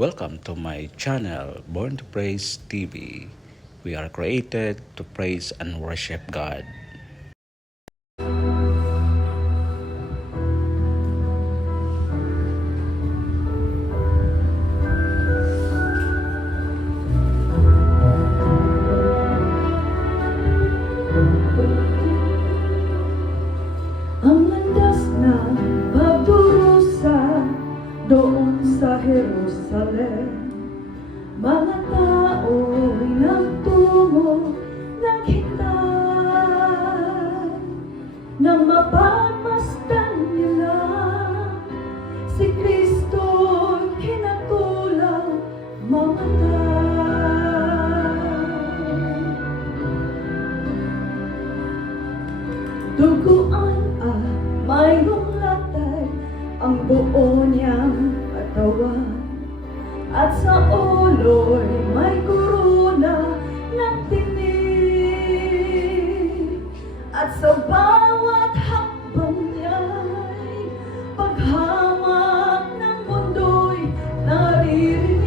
Welcome to my channel, Born to Praise TV. We are created to praise and worship God. Ang landas na pagdurusa doon sa Jerusalem, mga tao'y nagtungo ng hintay nang mapagmasdan nila si Kristo'y kinatulang mamatay. Duguan at mayroong latay ang buo niyang katawan, at sa ulo'y may korona ng tinig, at sa bawat hakbang niya'y paghamak ng mundo'y naririnig.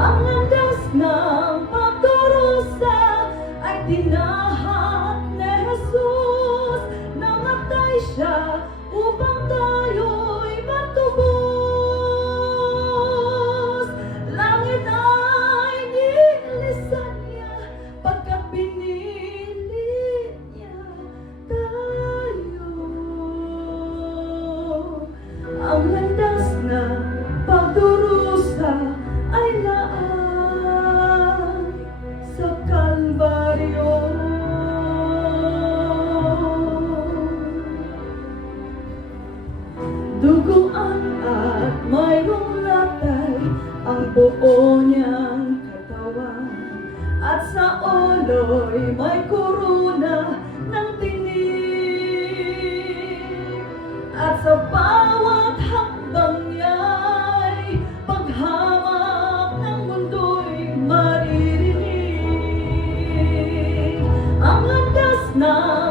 Ang landas ng pagdurusa ay tinahat ni Jesus, namatay siya upang tayo'y matubos. Langit ay nilisan niya pagkat pinili niya tayo. Ang landas na pagdurusa ay laan sa Kalbaryo. Duguan at mayroong latay ang buo niyang katawan, at sa ulo'y may korona ng tinig, at sa bawat hakbang niya'y paghamak ng mundo'y maririnig. Ang landas na